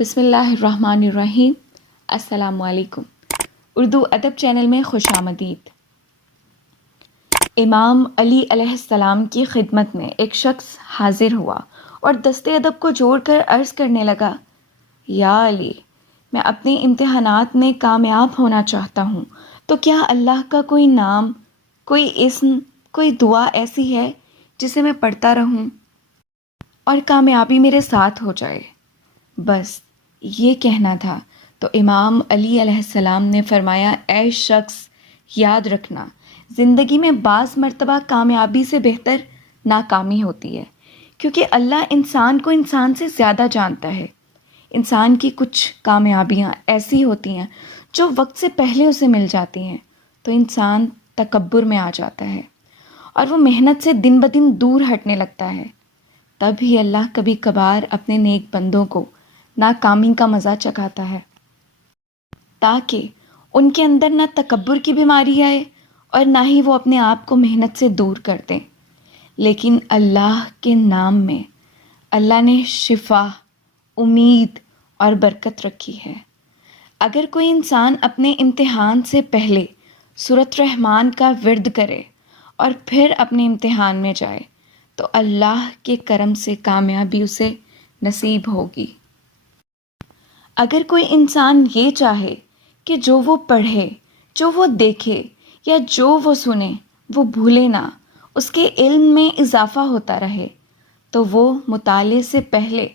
بسم اللہ الرحمن الرحیم۔ السلام علیکم۔ اردو ادب چینل میں خوش آمدید۔ امام علی علیہ السلام کی خدمت میں ایک شخص حاضر ہوا اور دستے ادب کو جوڑ کر عرض کرنے لگا، یا علی، میں اپنے امتحانات میں کامیاب ہونا چاہتا ہوں، تو کیا اللہ کا کوئی نام، کوئی اسم، کوئی دعا ایسی ہے جسے میں پڑھتا رہوں اور کامیابی میرے ساتھ ہو جائے؟ بس یہ کہنا تھا تو امام علی علیہ السلام نے فرمایا، اے شخص، یاد رکھنا، زندگی میں بعض مرتبہ کامیابی سے بہتر ناکامی ہوتی ہے، کیونکہ اللہ انسان کو انسان سے زیادہ جانتا ہے۔ انسان کی کچھ کامیابیاں ایسی ہوتی ہیں جو وقت سے پہلے اسے مل جاتی ہیں تو انسان تکبر میں آ جاتا ہے اور وہ محنت سے دن بدن دور ہٹنے لگتا ہے۔ تب ہی اللہ کبھی کبھار اپنے نیک بندوں کو ناکامی کا مزہ چکھاتا ہے، تاکہ ان کے اندر نہ تکبر کی بیماری آئے اور نہ ہی وہ اپنے آپ کو محنت سے دور کر دیں۔ لیکن اللہ کے نام میں اللہ نے شفا، امید اور برکت رکھی ہے۔ اگر کوئی انسان اپنے امتحان سے پہلے سورۃ الرحمن کا ورد کرے اور پھر اپنے امتحان میں جائے تو اللہ کے کرم سے کامیابی اسے نصیب ہوگی۔ اگر کوئی انسان یہ چاہے کہ جو وہ پڑھے، جو وہ دیکھے یا جو وہ سنے وہ بھولے نہ، اس کے علم میں اضافہ ہوتا رہے، تو وہ مطالعے سے پہلے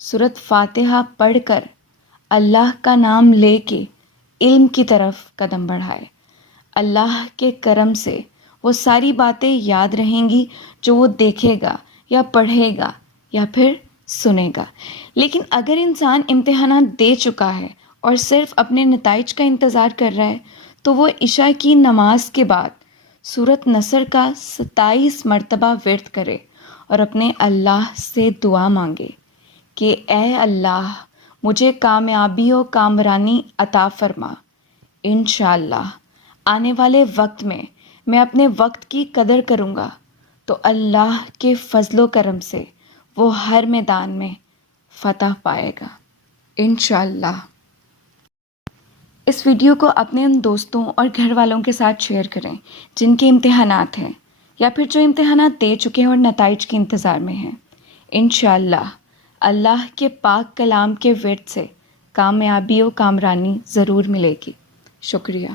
سورۃ فاتحہ پڑھ کر اللہ کا نام لے کے علم کی طرف قدم بڑھائے۔ اللہ کے کرم سے وہ ساری باتیں یاد رہیں گی جو وہ دیکھے گا یا پڑھے گا یا پھر سنے گا۔ لیکن اگر انسان امتحانات دے چکا ہے اور صرف اپنے نتائج کا انتظار کر رہا ہے تو وہ عشاء کی نماز کے بعد سورۃ نصر کا 27 مرتبہ ورد کرے اور اپنے اللہ سے دعا مانگے کہ اے اللہ، مجھے کامیابی و کامرانی عطا فرما۔ انشاءاللہ آنے والے وقت میں اپنے وقت کی قدر کروں گا تو اللہ کے فضل و کرم سے وہ ہر میدان میں فتح پائے گا انشاءاللہ۔ اس ویڈیو کو اپنے ان دوستوں اور گھر والوں کے ساتھ شیئر کریں جن کے امتحانات ہیں یا پھر جو امتحانات دے چکے ہیں اور نتائج کے انتظار میں ہیں۔ انشاءاللہ اللہ کے پاک کلام کے ورد سے کامیابی و کامرانی ضرور ملے گی۔ شکریہ۔